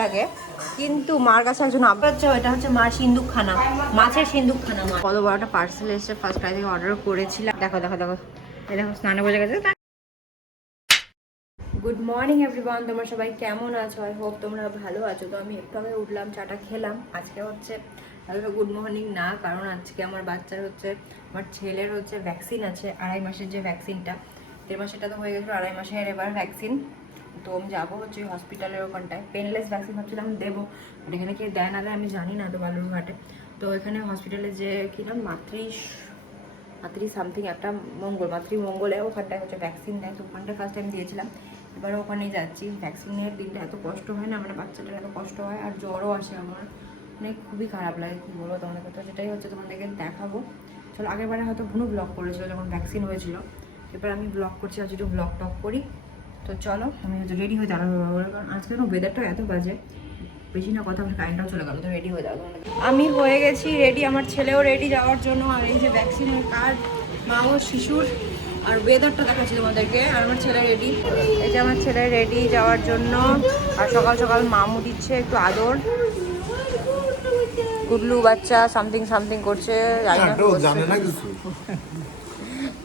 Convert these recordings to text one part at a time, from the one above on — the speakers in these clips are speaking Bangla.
লাগে কিন্তু মার কাছে একজন আব্বা হচ্ছে, এটা হচ্ছে মার সিন্দুকখানা, মাছের সিন্দুকখানা। কত বড় একটা পার্সেল এসেছে, ফার্স্ট ক্রাই থেকে অর্ডার করেছিলাম। দেখো দেখো দেখো, এই দেখো স্নানে বসে গেছে। গুড মর্নিং এভরিওয়ান, তোমরা সবাই কেমন আছো? আই হোপ তোমরা ভালো আছো। তো আমি একটু আগে উঠলাম, চাটা খেলাম। আজকে হচ্ছে গুড মর্নিং না, কারণ আজকে আমার বাচ্চার হচ্ছে, আমার ছেলের হচ্ছে ভ্যাকসিন আছে, 2.5 মাসের যে ভ্যাকসিনটা, 1.5 মাসেরটা তো হয়ে গেছিলো, 2.5 মাসের এবার ভ্যাকসিন। তো আমি যাবো হচ্ছে হসপিটালের ওখানটায়, পেনলেস ভ্যাকসিন ভাবছিলাম দেবো, বাট এখানে কি দেয় না দেয় আমি জানি না, তো বালুরঘাটে। তো এখানে হসপিটালে যে কিলাম মাতৃ সামথিং একটা মাতৃমঙ্গলে, ওখানটায় হচ্ছে ভ্যাকসিন দেয়। তো ওখানটায় ফার্স্ট টাইম দিয়েছিলাম, এবার ওখানেই যাচ্ছি। ভ্যাকসিনের দিনটা এত কষ্ট হয় না, মানে বাচ্চাটার এত কষ্ট হয়, আর জ্বরও আসে আমার, মানে খুবই খারাপ লাগে। কী বলবো তোমাদেরকে, তো যেটাই হচ্ছে তোমাদেরকে দেখাবো। চলো, আগেরবারে হয়তো ভুনু ব্লগ করেছিল যখন ভ্যাকসিন হয়েছিল, এবার আমি ব্লগ করছি, আজ একটু ব্লগ টক করি। তো চলো আমি হচ্ছে রেডি হয়ে দাঁড়াবো, কারণ আজকে ওয়েদারটা এত বাজে, বেশি না কথা, আমার কারেন্টটাও চলে গেল। তো রেডি হয়ে যাবো, আমি হয়ে গেছি রেডি, আমার ছেলেও রেডি যাওয়ার জন্য। আর এই যে ভ্যাকসিনের কার্ড, মা ও শিশুর, আর ওয়েদারটা দেখাচ্ছি তোমাদেরকে। আর আমার ছেলে রেডি, এই যে আমার ছেলে রেডি যাওয়ার জন্য। আর সকাল সকাল মামু দিচ্ছে একটু আদর, গুডলু বাচ্চা সামথিং সামথিং করছে, জানে না কিছু।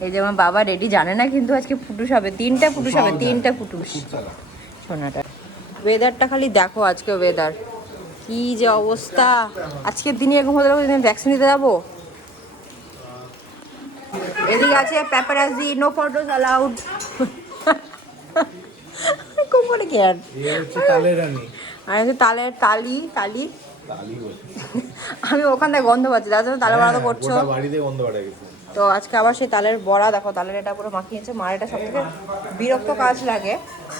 এই যে আমার বাবা রেডি, জানে না কিন্তু আজকে ফুটুস হবে, 3টা ফুটুস হবে, 3টা ফুটুস সোনাটা। ওয়েদারটা খালি দেখো, আজকে ওয়েদার কি যে অবস্থা। আজকের দিনে এরকম হতে লাগবে, ভ্যাকসিন দিতে যাবো। এদিকে আছে প্যাপারাজি, নো ফটোস অ্যালাউড। কোমরে কি আর আমি তালের তালি তালি আমি ওখান থেকে গন্ধ পাচ্ছি, তার জন্য তালে বড়া তো করছো। তো আজকে আবার সেই তালের বড়া, দেখো তালের এটা পুরো মাখিয়েছে। মার এটা সব থেকে বিরক্ত কাজ লাগে,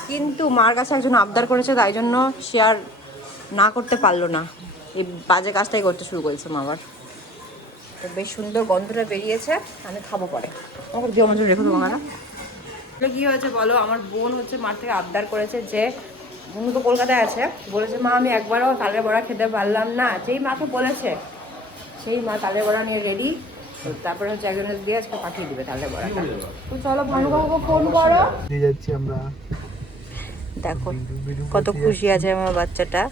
কিন্তু মার কাছে একজন আবদার করেছে, তাই জন্য সে আর না করতে পারলো না, এই বাজে কাজটাই করতে শুরু করেছে মা আবার। তো বেশ সুন্দর গন্ধটা বেরিয়েছে, আমি খাবো পরে। আমাকে দিয়ে আমার জন্য রেখে দেবো না। কী হয়েছে বলো, আমার বোন হচ্ছে মার থেকে আবদার করেছে যে, বোন তো কলকাতায় আছে, বলেছে মা আমি একবারও তালের বড়া খেতে পারলাম না। যেই মাকে বলেছে সেই মা তালের বড়া নিয়ে রেডি। তারপরে হচ্ছে একজনের দিয়ে আজকে পাঠিয়ে দিবে তালের বড়াটা। তো চলো ভানুবাবুকে ফোন করো, দিয়ে যাচ্ছি আমরা। দেখো কত খুশি আছে আমার বাচ্চাটা,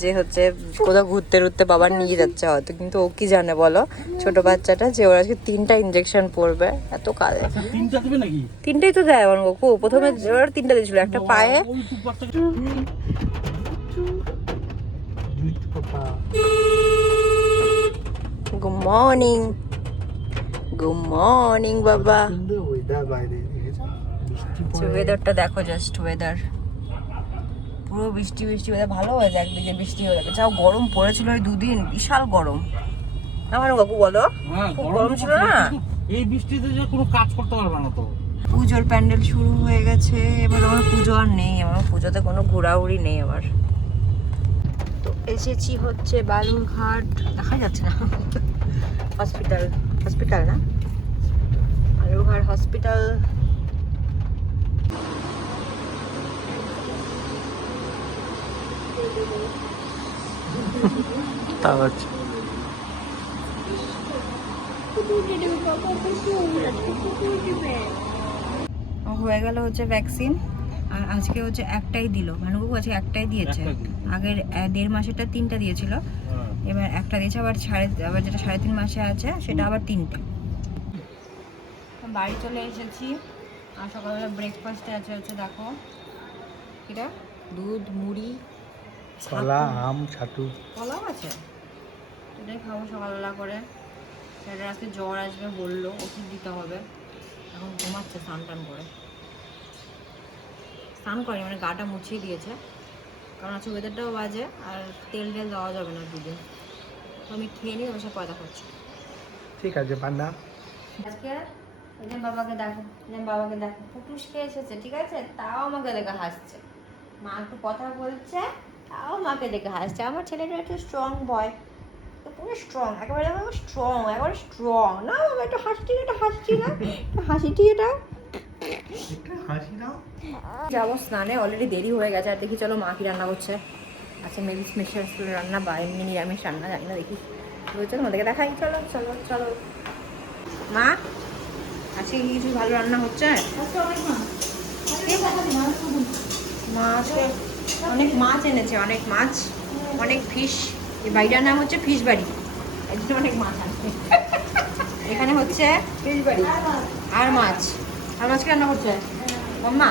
যে হচ্ছে কোথাও ঘুরতে ঘুরতে বাবার নিয়ে যাচ্ছে হয়তো, কিন্তু ও কি জানে বলো ছোট বাচ্চাটা, যে ওর আজকে 3টা ইঞ্জেকশন পড়বে। এত কালে 3টা দিবে নাকি? 3টাই তো দেয় আমার কাকু, প্রথমে ওর 3টা দিয়েছিল, একটা পায়ে। গুড মর্নিং, গুড মর্নিং বাবা। ওয়েদারটা দেখো, জাস্ট ওয়েদার পুরো বৃষ্টি বৃষ্টি ওয়েদার, ভালো হয়েছে একদিকে বৃষ্টি হয়ে যাবে। যাও গরম পড়েছিল এই 2 দিন, বিশাল গরম। আমার কাকু বলো, খুব গরম ছিল না? এই বৃষ্টিতে যে কোনো কাজ করতে পারবে না তো। পুজোর প্যান্ডেল শুরু হয়ে গেছে, এবার আমার পুজো আর নেই, আমার পুজোতে কোনো ঘোরাঘুরি নেই আবার। তো এসেছি হচ্ছে বালুরঘাট, দেখা যাচ্ছে না, হসপিটাল, হসপিটাল না, বালুরঘাট হসপিটাল। তা আছে হয়ে গেল হচ্ছে ভ্যাকসিন। আর আজকে হচ্ছে একটাই দিল, ভানুবাবু আজকে একটাই দিয়েছে। আগের 1.5 মাসেরটা 3টা দিয়েছিল, এবার একটা দিয়েছে। আবার যেটা 3.5 মাসে আছে সেটা আবার 3টে। বাড়ি চলে এসেছি, আর সকালবেলা ব্রেকফাস্টে আছে হচ্ছে দেখো এটা, দুধ মুড়ি কলা আম ছাতু, কলাও আছে, এটাই খাবো সকালবেলা করে। সেটা আজকে জ্বর আসবে বললো, ওষুধ দিতে হবে। এখন ঘুমাচ্ছে স্নান টান করে, স্নান করেনি মানে গাটা মুছিয়ে দিয়েছে, কারণ আজকে ওয়েদারটাও বাজে, আর তেল টেল দেওয়া যাবে না দুদিন। তো আমি খেয়ে নিই, ওর সাথে কথা করছি। ঠিক আছে পান্ডা। আজকে বাবাকে দেখো, বাবাকে দেখো পুটুস খেয়ে এসেছে, ঠিক আছে, তাও আমাকে দেখে হাসছে। মা একটু কথা বলছে, তাও মাকে দেখে হাসছে। আমার ছেলেটা একটু স্ট্রং বয়, পুরো স্ট্রং, একেবারে স্ট্রং, একেবারে স্ট্রং। না বাবা একটু হাসছি না, একটু হাসছি না, একটু হাসিটি, এটা হাসি দাও। যাবো স্নানে, অলরেডি দেরি হয়ে গেছে। আর দেখি চলো মা কি রান্না করছে। আচ্ছা মেবি স্পেশাল রান্না বা এমনি নিরামিষ রান্না, জানি না, দেখি। চলো আমাদেরকে দেখাই, চলো চলো চলো। মা আজকে কি কিছু ভালো রান্না হচ্ছে? মাছে অনেক মাছ এনেছে, অনেক মাছ, অনেক ফিশ। এই বাড়িটার নাম হচ্ছে ফিশ বাড়ি, একদম অনেক মাছ আছে এখানে হচ্ছে ফিশ বাড়ি। আর মাছ, আর মাছ কি রান্না করছে মাম্মা?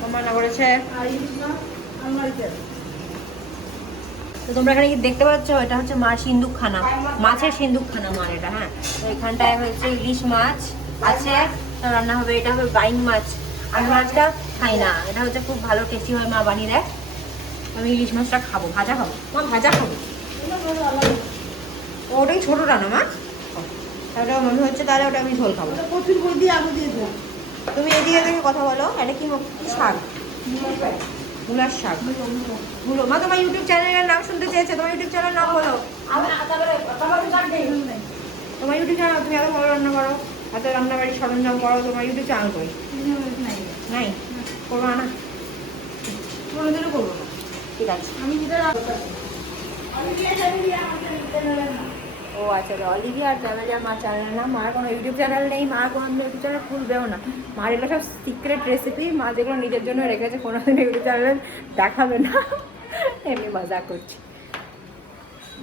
মাম্মা রান্না করেছে। তো তোমরা এখানে কি দেখতে পাচ্ছ, এটা হচ্ছে মাছ সিন্দুকখানা, মাছের সিন্দুকখানা মার এটা। হ্যাঁ, তো এখানটায় হচ্ছে ইলিশ মাছ আছে, তো রান্না হবে। এটা হবে বাইং মাছ। আমি মাছটা খাই না, এটা হচ্ছে খুব ভালো টেস্টি হয়, মা বানিয়ে দেয়। আমি ইলিশ মাছটা খাবো, ভাজা খাবো, মা ভাজা খাবো। ওটাই ছোটোটা না মা, ওটা মনে হচ্ছে, তাহলে ওটা আমি ঝোল খাবো। তুমি এদিকে থেকে কথা বলো, এটা কি শাক? মূলার শাক। মূলো। মা তোমার ইউটিউব চ্যানেলের নাম শুনতে চেয়েছে, তোমার ইউটিউব চ্যানেলের নাম বলো। তোমার ইউটিউব চ্যানেল, তুমি এত ভালো রান্না করো, এত রান্নাবাড়ির সরঞ্জাম করো, তোমার ইউটিউব চ্যানেল করি নাই? করবো না, কোনোদিনও করবো না। ঠিক আছে, আমি ও আচ্ছা, অলিভিয়া আর ফ্যামিলিয়া মা চ্যানেল না, মার কোনো ইউটিউব চ্যানেল নেই, মা কোনো ইউটিউব চ্যানেল খুলবেও না। মার এগুলো সব সিক্রেট রেসিপি, মা যেগুলো নিজের জন্য রেখেছে, কোনোদিন ইউটিউব চ্যানেল দেখাবে না। এমনি মজা করছি,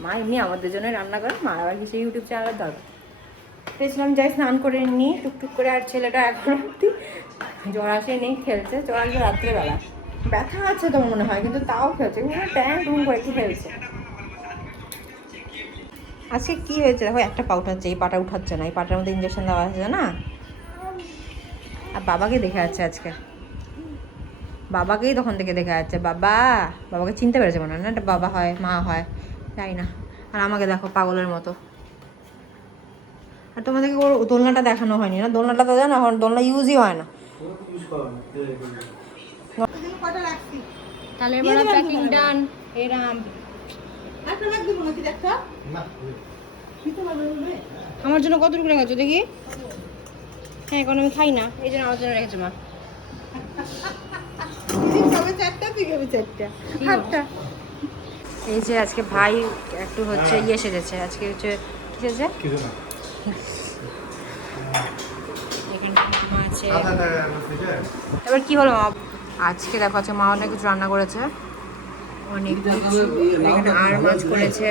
মা এমনি আমাদের জন্য রান্না করে, মার আবার কিছু ইউটিউব চ্যানেলের দরকার। পেয়েছিলাম, যাই স্নান করে নিই টুকটুক করে। আর ছেলেটা এখন অব্দি জ্বর আসে নেই, খেলছে। জ্বর আসবে রাত্রেবেলা, ব্যথা আছে তো মনে হয়, কিন্তু তাও খেলছে, ট্যাং টুং করে একটু খেলছে। আজকে কি হয়েছে দেখো, একটা পা উঠাচ্ছে, এই পাটা উঠাচ্ছে না, এই পাটার মধ্যে ইঞ্জেকশন দেওয়া হয়েছে না। আর বাবাকে দেখে যাচ্ছে আজকে, বাবাকেই তখন থেকে দেখা যাচ্ছে। বাবাকে চিনতে পেরেছে মনে হয় না, এটা বাবা হয় মা হয় তাই না। আর আমাকে দেখো পাগলের মতো। আর তোমাদেরকে ওর দোলনাটা দেখানো হয়নি না, দোলনাটা তো জানো এখন দোলনা ইউজই হয় না। তালের বড়া প্যাকিং ডান। এরাম আমার জন্য কতটুকু রেখেছো দেখি? হ্যাঁ, এখন আমি খাই না, এই জন্য আমার জন্য রেখেছো মা। এই যে আজকে ভাই একটু হচ্ছে ইয়ে সেজেছে, আজকে হচ্ছে কি সেজেছে, এবার কি হলো মা? আজকে দেখো, আজকে মা অনেক কিছু রান্না করেছে, অনেক কিছু। এখানে আর মাছ করেছে,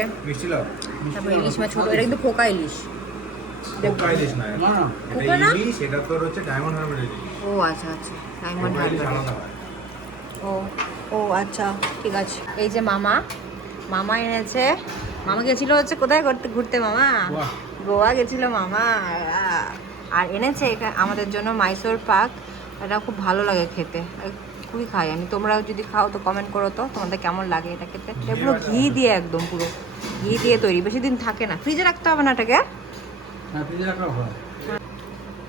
তারপর ইলিশ মাছ, ছোট, এটা কিন্তু পোকা ইলিশ। ও আচ্ছা আচ্ছা, ডায়মন্ড হারবার। ও আচ্ছা, ঠিক আছে। এই যে মামা এনেছে, মামা গেছিল হচ্ছে কোথায় ঘুরতে, মামা গোয়া গেছিল মামা। আর এনেছে আমাদের জন্য মাইসোর পাক, এটা খুব ভালো লাগে খেতে, খুবই খাই আমি। তোমরাও যদি খাও তো কমেন্ট করো তো, তোমাদের কেমন লাগে এটা খেতে। এটা পুরো ঘি দিয়ে, একদম পুরো ঘি দিয়ে তৈরি, বেশি দিন থাকে না, ফ্রিজে রাখতে হবে না এটাকে।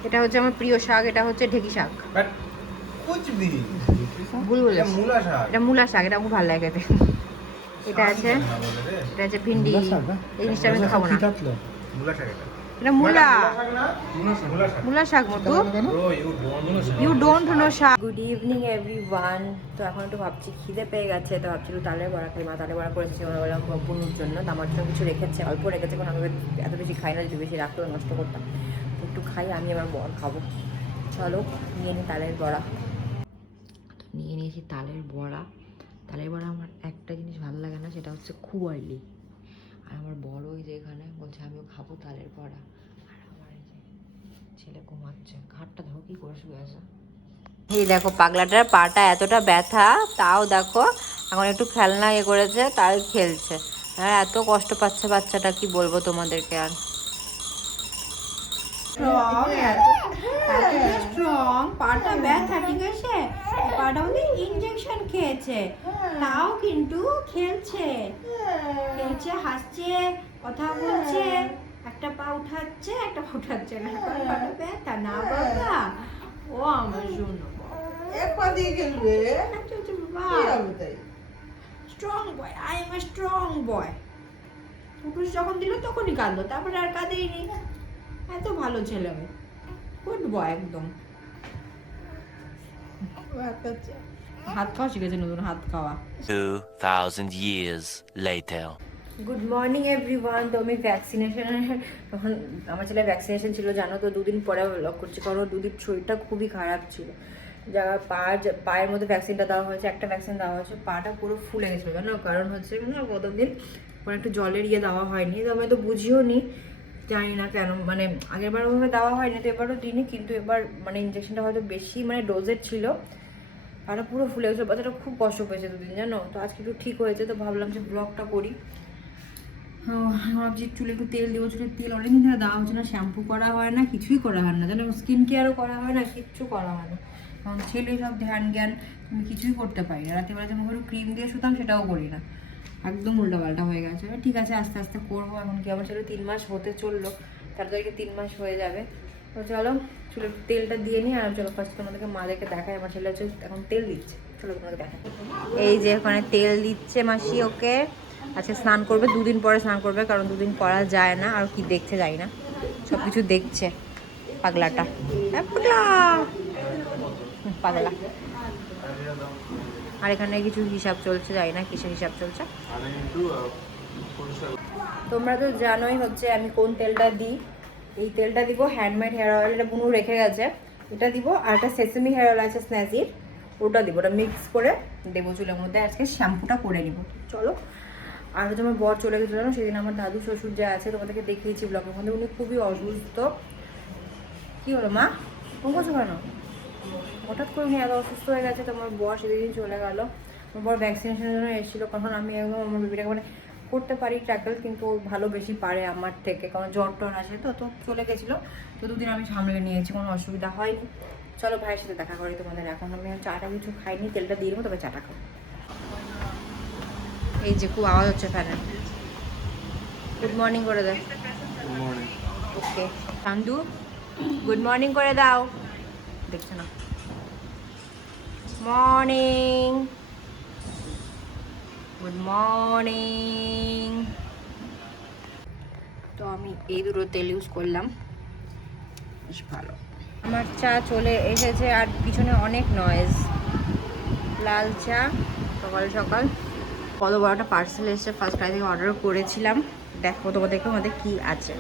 এটা হচ্ছে আমার প্রিয় শাক, এটা হচ্ছে ঢেকি শাক, এটা মূলা শাক, এটা খুব ভালো লাগে খেতে। এটা আছে ভিন্ডি, এই জিনিসটা আমি খাবো না। এটা মূলা শাক মতো। ইউ ডোন্ট নো শাক। Good evening everyone. তো এখন একটু ভাবছি খিদে পেয়ে গেছে, তো ভাবছি একটু তালের বড়া খাই। মা তালের বড়া করেছে, ওরা বললাম বুনুর জন্য, তো আমার জন্য কিছু রেখেছে, অল্প রেখেছে, কারণ আমি এত বেশি খাই না, যদি বেশি রাখতেও নষ্ট করতাম। একটু খাই, আমি আবার বড় খাবো। চলো নিয়ে নিই তালের বড়া। নিয়ে নিয়েছি তালের বড়া। তালের বড়া আমার একটা জিনিস ভালো লাগে না, সেটা হচ্ছে খুব অয়েলি। আর আমার বড় ওই যে এখানে বলছে আমিও খাবো তালের বড়া, আর আমার এই যে ছেলে ঘুমাচ্ছে, ঘাটটা দেখো কি করে শুয়ে আছে। এই দেখো পাগলাটার পাটা এতটা ব্যথা, তাও দেখো এখন একটু খেলনা ইয়ে করেছে, তাই খেলছে। আর এত কষ্ট পাচ্ছে বাচ্চাটা, কি বলবো তোমাদেরকে আর। স্ট্রং, পাটা ব্যথা, ঠিক আছে, পাটা মধ্যে ইনজেকশন খেয়েছে, তাও কিন্তু খেলছে, হাসছে, কথা বলছে, একটা পা উঠাচ্ছে, একটা পা উঠাচ্ছে না, পাটা ব্যথা না বাবা। ও আমার শোনো, strong boy, I am a strong boy. পুটুস যখন দিল তখনই কাঁদলো, তারপরে আর কাঁদেইনি। এত ভালো ছেলে আমি, গুড বয় একদম। হাত খাওয়া শিখেছে, নতুন হাত খাওয়া। 2000 years later. Good morning everyone. তো আমি ভ্যাকসিনেশনের, তখন আমার ছেলে ভ্যাকসিনেশন ছিল জানো তো, 2 দিন পরে ব্লগ করছি, কারণ 2 দিন শরীরটা খুবই খারাপ ছিল। জায়গা পায়ের মধ্যে ভ্যাকসিনটা দেওয়া হয়েছে, একটা ভ্যাকসিন দেওয়া হয়েছে, পাটা পুরো ফুলে গেছিলো জানো, কারণ হচ্ছে না কতদিন পরে একটু জলের দেওয়া হয়নি, তো আমি তো বুঝিও নি, জানি না কেন, মানে আগেরবার ওভাবে দেওয়া হয়নি, তো এবারও দিইনি, কিন্তু এবার মানে ইঞ্জেকশনটা হয়তো বেশি মানে ডোজের ছিল, পাটা পুরো ফুলে গেছিলো, বাচ্চাটা খুব কষ্ট পেয়েছে দুদিন জানো। তো আজকে একটু ঠিক হয়েছে, তো ভাবলাম যে ব্লগটা করি। ভাবছি চুলে একটু তেল দেবো, চুলে তেল অনেকদিন ধরে দেওয়া হচ্ছে না, শ্যাম্পু করা হয় না, কিছুই করা হয় না জানো, স্কিন কেয়ারও করা হয় না, কিচ্ছু করা হয় না, কারণ ছেলে সব ধ্যান জ্ঞান আমি কিছুই করতে পারি না। রাত্রিবেলা যেমন করে ক্রিম দিয়ে শুতাম সেটাও করি না, একদম উল্টাপাল্টা হয়ে গেছে। ঠিক আছে আস্তে আস্তে করবো, এখন কি আমার ছেলে 3 মাস হতে চললো, তাড়াতাড়ি 3 মাস হয়ে যাবে। তো চলো চুলে তেলটা দিয়ে নিই, আর চলো ফার্স্ট তোমাদেরকে মাদেরকে দেখায়, আমার ছেলে হচ্ছে এখন তেল দিচ্ছে, চলো তোমাকে দেখায়। এই যে ওখানে তেল দিচ্ছে মাসি ওকে, আজকে স্নান করবে, 2 দিন পরে স্নান করবে, কারণ 2 দিন করা যায় না, আর কি দেখছে যাই না, সব কিছু দেখছে পাগলাটা, পাগলা। আর এখানে কিছু হিসাব চলছে, যাই না কিসের হিসাব চলছে। তোমরা তো জানোই হচ্ছে আমি কোন তেলটা দিই, এই তেলটা দিব হ্যান্ডমেড হেয়ার অয়েল, এটা বুনু রেখে গেছে, এটা দিব, আর একটা সেসেমি হেয়ার অয়েল আছে স্ন্যাচির, ওটা দিব, ওটা মিক্স করে দেবো চুলের মধ্যে। আজকে শ্যাম্পুটা করে নিব, চলো। আর হচ্ছে আমার বর চলে গেছিলো না সেদিন, আমার দাদু শ্বশুর যা আছে তোমাদেরকে দেখিয়েছি ব্লগের মধ্যে, উনি খুবই অসুস্থ। কী হলো মা, ফোন করছো কেন? হঠাৎ করে উনি এত অসুস্থ হয়ে গেছে, তো আমার বর সেদিন চলে গেল। আমার বর ভ্যাকসিনেশনের জন্য এসেছিলো, কারণ আমি একদম আমার বেবিটাকে মানে করতে পারি ট্র্যাকেল, কিন্তু ও ভালো বেশি পারে আমার থেকে, কারণ জ্বর টর আসে, তো তো চলে গেছিলো, তো 2 দিন আমি সামলে নিয়েছি, কোনো অসুবিধা হয়নি। চলো ভাইয়ের সাথে দেখা করি তোমাদের, এখন আমি চাটা কিছু খাইনি, তেলটা দিয়ে দেবো তবে চাটা খাবো। এই যে খুব আওয়াজ হচ্ছে ফ্যানের। গুড মর্নিং করে দাও। ওকে চান্দু, গুড মর্নিং করে দাও, দেখছো না? Morning, good morning. তো আমি এই দুটো তেল ইউজ করলাম, বেশ ভালো। আমার চা চলে এসেছে, আর পিছনে অনেক নয়েজ। লাল চা সকাল সকাল, কত বড় একটা পার্সেল এসেছে, ফার্স্ট ক্রাই থেকে অর্ডার করেছিলাম, দেখো তোমাদেরকে আমাদের কি আছে।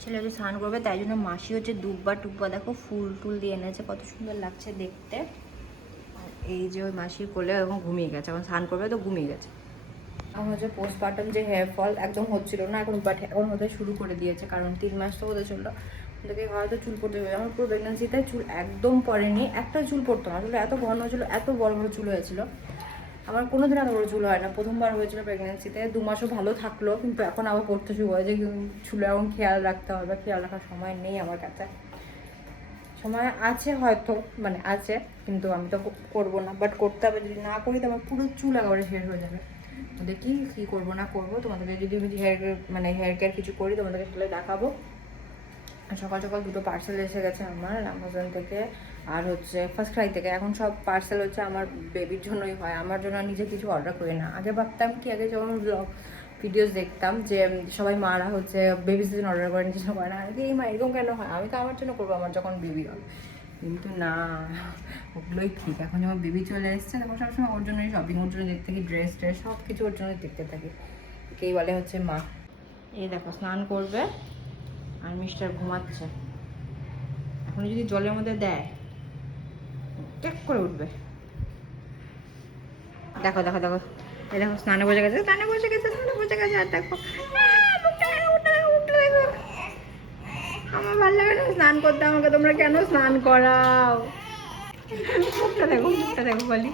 ছেলে হচ্ছে স্নান করবে, তাই জন্য মাসি হচ্ছে দুব্বা টুব্বা দেখো ফুল টুল দিয়ে এনেছে, কত সুন্দর লাগছে দেখতে। আর এই যে ওই মাসির কোলে এখন ঘুমিয়ে গেছে, এখন স্নান করবে তো ঘুমিয়ে গেছে। এখন হচ্ছে পোস্টপার্টাম যে হেয়ার ফল একদম হচ্ছিল না, এখন বাট এখন হতে শুরু করে দিয়েছে, কারণ 3 মাস তো হতে চললো, ওদেরকে হয়তো চুল পড়তে হবে। আমার পুরো প্রেগনেন্সিতে চুল একদম পড়েনি, একটা চুল পড়তো না, আসলে এত ঘন ছিল, এত বড় বড় চুল হয়েছিল। আমার কোনোদিন এত বড় চুল হয় না, প্রথমবার হয়েছিল প্রেগনেন্সিতে, 2 মাসও ভালো থাকলো, কিন্তু এখন আবার পড়তে শুরু হয়েছে। চুলে এখন খেয়াল রাখতে হবে, খেয়াল রাখার সময় নেই আমার কাছে, সময় আছে হয়তো, মানে আছে, কিন্তু আমি তো করবো না, বাট করতে হবে, যদি না করি তো আমার পুরো চুল একেবারে শেষ হয়ে যাবে। দেখি কী করবো না করবো, তোমাদেরকে যদি আমি হেয়ার কেয়ার কিছু করি তোমাদেরকে তাহলে দেখাবো। সকাল সকাল 2টো পার্সেল এসে গেছে আমার অ্যামাজন থেকে, আর হচ্ছে ফার্স্ট ক্রাই থেকে। এখন সব পার্সেল হচ্ছে আমার বেবির জন্যই হয়, আমার জন্য নিজে কিছু অর্ডার করি না। আগে ভাবতাম কি, আগে যখন ব্লগ ভিডিওস দেখতাম যে সবাই মারা হচ্ছে বেবির জন্য অর্ডার করে, নিজের জন্য করে না, আগে এই মা এরকম কেন হয়, আমি তো আমার জন্য করবো আমার যখন বেবি হয়। কিন্তু না, ওগুলোই ঠিক। এখন যখন বেবি চলে এসছে তখন সবসময় ওর জন্যই শপিং, ওর জন্য দেখতে থাকি, ড্রেস ট্রেস সব কিছু ওর জন্য দেখতে থাকি। কেই বলে হচ্ছে মা। এই দেখো স্নান করবে, আর মিস্টার ঘুমাচ্ছে, এখন যদি জলের মধ্যে দেয় টেক করে উঠবে। দেখো দেখো দেখো, এই দেখো স্নানে বসে গেছে, স্নানে বসে গেছে, স্নানে বসে গেছে। আর দেখো দেখো, আমার ভালো লাগে না স্নান করতে, আমাকে তোমরা কেন স্নান করাও? মুখটা দেখো, মুখটা দেখো বলি।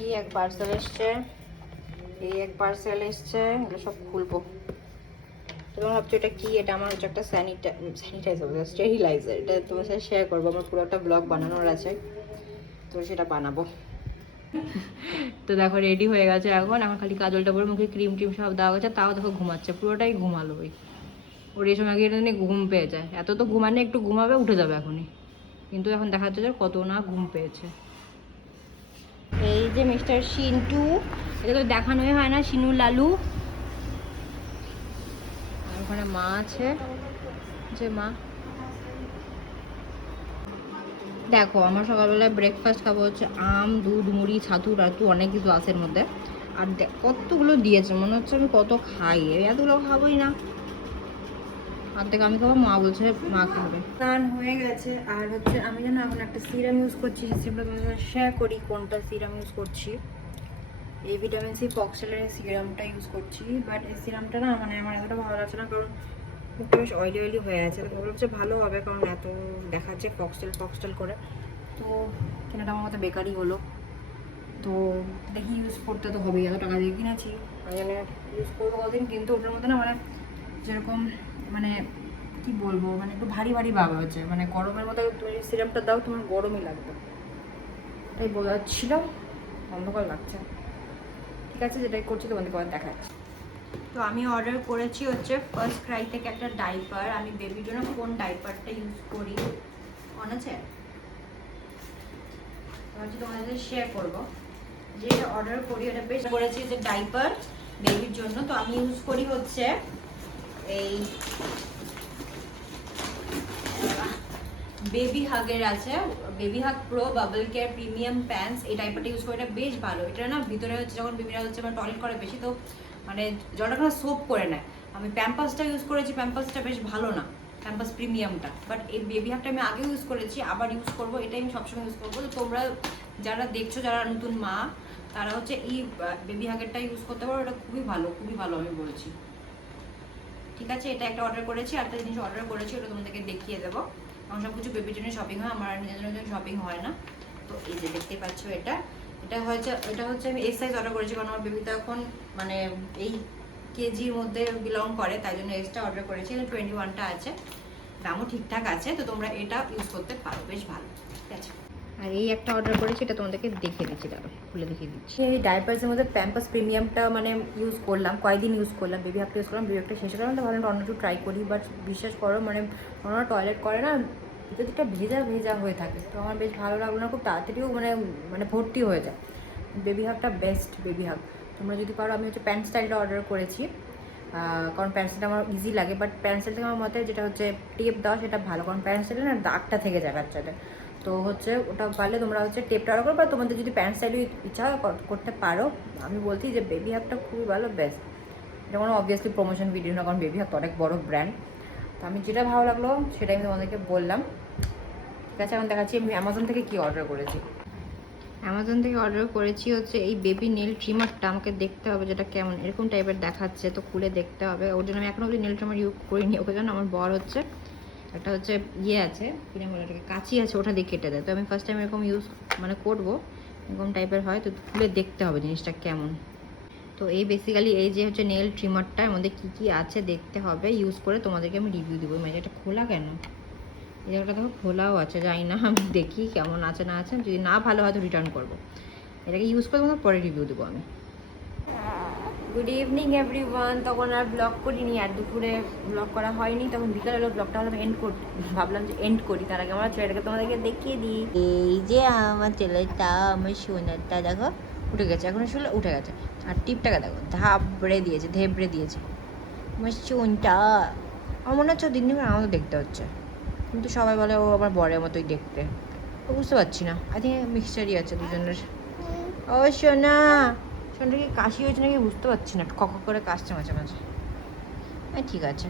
এই এক পার্সেল এসছে, এই এক পার্সেল এসছে, এগুলো সব খুলবো। তোমরা ভাবছো এটা কি? এটা আমার হচ্ছে একটা স্যানিটাইজার, স্টেরিলাইজার। এটা তোমার সাথে শেয়ার করবো, আমার পুরো একটা ব্লগ বানানোর আছে, তো সেটা বানাবো। তো দেখো রেডি হয়ে গেছে, এখন খালি কাজলটা পরে মুখে ক্রিম টিম সব দেওয়া গেছে, তাও দেখো ঘুমাচ্ছে, পুরোটাই ঘুমালো। ওর এই সময় গিয়ে ঘুম পেয়ে যায়, এত তো ঘুমানে, একটু ঘুমাবে উঠে যাবে এখনই, কিন্তু এখন দেখা যাচ্ছে যে কত না ঘুম পেয়েছে। এই যে মিস্টার সিন্টু, এটা তো দেখানোই হয় না, সিনু লালু। আর ওখানে মা আছে, যে মা দেখো আমার সকালবেলায় ব্রেকফাস্ট খাবো হচ্ছে আম, দুধ, মুড়ি, ছাতু টাতু অনেক কিছু আছে এর মধ্যে। আর কতগুলো দিয়েছে, মনে হচ্ছে আমি কত খাই, এতগুলো খাবোই না। অর্ধেক আমি খাবো, মা বলছে মা খাবে। স্নান হয়ে গেছে। আর হচ্ছে আমি যেন এখন একটা সিরাম ইউজ করছি, সিরামটা তোমাদের শেয়ার করি কোনটা সিরাম ইউজ করছি। এই ভিটামিন সি ফক্সেলের সিরামটা ইউজ করছি। বাট এই সিরামটা না মানে আমার এতটা ভালো লাগছে না, কারণ মুখটা বেশ অয়েলি অয়েলি হয়ে আছে। তো ভাবছি ভালো হবে, কারণ এত দেখাচ্ছে ফক্সটেল করে, তো কেনাটা আমার মতো বেকারই হলো। তো দেখি ইউজ করতে তো হবেই, এত টাকা দিয়ে কিনেছি, ওই জন্য ইউজ করবো কদিন। কিন্তু ওটার মধ্যে না মানে যেরকম মানে কি বলবো, মানে একটু ভারী ভারী ভাব হচ্ছে, মানে গরমের মধ্যে তুমি সিরামটা দাও তোমার গরমই লাগবে, তাই বোঝাচ্ছিল। অন্ধকার লাগছে। ঠিক আছে, যেটাই করছি তোমাদের পরে দেখাচ্ছি। তো আমি অর্ডার করেছি হচ্ছে ফার্স্ট ক্রাই থেকে একটা ডাইপার। আমি বেবির জন্য কোন ডাইপারটা ইউজ করি মনে আছে, ভাবছি তোমাদের শেয়ার করবো। যেটা অর্ডার করি ওটা বেশ করেছি যে ডাইপার বেবির জন্য। তো আমি ইউজ করি হচ্ছে এই বেবি হাগের আছে, baby hug pro bubble care premium pants. এই ডাইপারটা ইউজ করে, এটা বেশ ভালো। এটা না ভিতরে হচ্ছে যখন বেবিরা হচ্ছে মানে টয়লেট করে বেশি, তো মানে জলটা কোনো সোপ করে নেয়। আমি প্যাম্পাসটা ইউজ করেছি, প্যাম্পাসটা বেশ ভালো না, প্যাম্পাস প্রিমিয়ামটা। বাট এই বেবি হাগটা আমি আগেও ইউজ করেছি, আবার ইউজ করবো, এটাই আমি সবসময় ইউজ করবো। তো তোমরা যারা দেখছো, যারা নতুন মা, তারা হচ্ছে এই বেবি হাগেরটা ইউজ করতে পারো, এটা খুবই ভালো, খুবই ভালো আমি বলছি। ঠিক আছে, এটা একটা অর্ডার করেছি। একটা জিনিস অর্ডার করেছি, ওটা তোমাদেরকে দেখিয়ে দেবো। আমার সব কিছু বেবির জন্য শপিং হয়, আমার নিজের জন্য শপিং হয় না। তো এই যে দেখতে পাচ্ছ, এটা হচ্ছে আমি এস সাইজ অর্ডার করেছি, কারণ আমার বেবি তো এখন মানে এই কেজির মধ্যে বিলং করে, তাই জন্য এসটা অর্ডার করেছি। 21টা আছে, দামও ঠিকঠাক আছে। তো তোমরা এটা ইউজ করতে পারো, বেশ ভালো। ঠিক আছে, আর এই একটা অর্ডার করেছি, এটা তোমাদেরকে দেখিয়ে দিচ্ছি, দাঁড়ো খুলে দেখিয়ে দিচ্ছি। এই ডাইপার্সের মধ্যে প্যাম্পাস প্রিমিয়ামটা মানে ইউজ করলাম, কয়েকদিন ইউজ করলাম, বেবি হাগটা ইউজ করলাম, বেবি হাগটা শেষ হয়ে গেলাম। তো ভাবলাম অন্য একটু ট্রাই করি। বাট বিশ্বাস করো মানে ওনারা টয়লেট করে না, ভিতরটা ভেজা ভেজা হয়ে থাকে। তো আমার বেশ ভালো লাগলো না, খুব তাড়াতাড়িও মানে ভর্তি হয়ে যায়। বেবি হাগটা বেস্ট বেবি হাগ, তোমরা যদি পারো। আমি হচ্ছে প্যান্ট স্টাইলটা অর্ডার করেছি, কারণ প্যান্ট স্টাইলটা আমার ইজি লাগে। বাট প্যান্ট স্টাইল থেকে আমার মতে যেটা হচ্ছে টেপ দেওয়া সেটা ভালো, কারণ প্যান্ট স্টাইলে না দাগটা থেকে যায় বাচ্চাদের। তো হচ্ছে ওটা পারলে তোমরা হচ্ছে টেপটা অর্ডার করো, বা তোমাদের যদি প্যান্ট স্টাইল ইচ্ছা করতে পারো। আমি বলছি যে বেবি হাগটা খুবই ভালো, বেস্ট। এটা কোনো অবভিয়াসলি প্রমোশন ভিডিও না, কারণ বেবি হাগ তো অনেক বড় ব্র্যান্ড। তো আমি যেটা ভালো লাগলো সেটাই আমি তোমাদেরকে বললাম। ঠিক আছে, এখন দেখাচ্ছি আমি অ্যামাজন থেকে কী অর্ডার করেছি। অ্যামাজন থেকে অর্ডার করেছি হচ্ছে এই বেবি নেল ট্রিমারটা। আমাকে দেখতে হবে যেটা কেমন, এরকম টাইপের দেখাচ্ছে, তো খুলে দেখতে হবে। ওর জন্য আমি এখনও অবধি নেল ট্রিমার ইউজ করিনি। ওকে জন্য আমার বর হচ্ছে একটা হচ্ছে ইয়ে আছে, কিনা বলে ওটাকে, কাঁচি আছে, ওটা দিয়ে কেটে দেয়। তো আমি ফার্স্ট টাইম এরকম ইউজ মানে করবো, এরকম টাইপের হয়। তো খুলে দেখতে হবে জিনিসটা কেমন। তো এই বেসিক্যালি এই যে হচ্ছে নেল ট্রিমারটা, এর মধ্যে কী কী আছে দেখতে হবে, ইউজ করে তোমাদেরকে আমি রিভিউ দেবো। মানে এটা খোলা কেন, এই জায়গাটা দেখো খোলাও আছে, জানি না, আমি দেখি কেমন আছে না আছে। যদি না ভালো হয় তো রিটার্ন করবো। এটাকে ইউজ করে তোমার পরে রিভিউ দেবো আমি। Good evening everyone. তখন আর ব্লগ করিনি, আর দুপুরে ব্লগ করা হয়নি, তখন বিকালে ব্লগটা হলো ভাবলাম যে এন্ড করি। তার আগে আমার ছেলেটাকে তোমাদেরকে দেখিয়ে দিই। এই যে আমার ছেলেটা, আমার সোনারটা দেখো উঠে গেছে, এখন শুলে উঠে গেছে। আর টিপটাকে দেখো ধাবড়ে দিয়েছে, ধেবড়ে দিয়েছে আমার সোনটা। আমার মনে হচ্ছে দিন দিন আমাকে দেখতে হচ্ছে, কিন্তু সবাই বলে ও আমার বরের মতোই দেখতে। তো বুঝতে পারছি না, আই থিঙ্ক মিক্সচারই আছে দুজনের। ও সোনা, সোনাটা কি কাশি হয়েছে নাকি বুঝতে পারছি না, কক করে কাশছে মাঝে মাঝে। হ্যাঁ ঠিক আছে,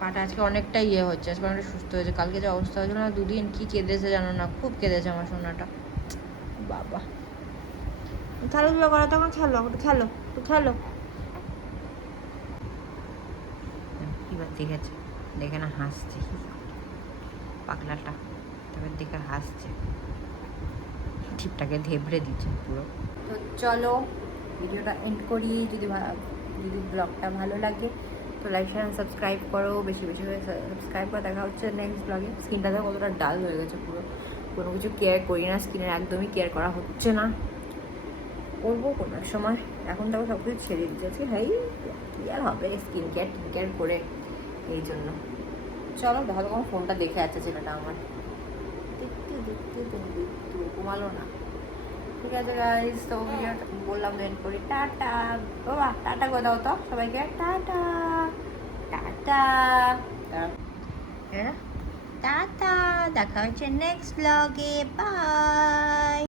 পাটা আজকে অনেকটা ইয়ে হচ্ছে, আজকে অনেকটা সুস্থ হয়েছে। কালকে যে অবস্থা হয়েছিল না, দুদিন কি কেঁদেছে জানো না, খুব কেঁদেছে আমার সোনাটা। বাবা খেলাধুলো করো, তখন খেলো, একটু খেলো, একটু খেলো। এবার দেখেছে, দেখে না হাসছে, পাগলাটা তবে দেখে হাসছে, ঠিপটাকে ধেবড়ে দিচ্ছে পুরো। তো চলো ভিডিওটা এন্ড করি। যদি ব্লগটা ভালো লাগে তো লাইক শেয়ার সাবস্ক্রাইব করো, বেশি বেশি করে সাবস্ক্রাইব করে। দেখা হচ্ছে নেক্সট ব্লগে। স্কিনটা তো কতটা ডাল হয়ে গেছে পুরো, কোনো কিছু কেয়ার করি না, স্কিনের একদমই কেয়ার করা হচ্ছে না, করবো কোনো এক সময়। এখন তাও সব কিছু ছেড়ে দিচ্ছি, হ্যাঁ কী আর হবে স্কিন কেয়ার করে, এই জন্য। চলো দেখো, তখন ফোনটা দেখে আছে ছেলেটা আমার, দেখতে দেখতে দেখতে ঘুমালো না। ঠিক আছে গাইস, তো ভিডিওটা বললাম এন্ড করি। টাটা বাবা, টাটা করে দাও তো সবাইকে, টাটা টাটা টাটা। দেখা হচ্ছে নেক্সট ব্লগে, বাই।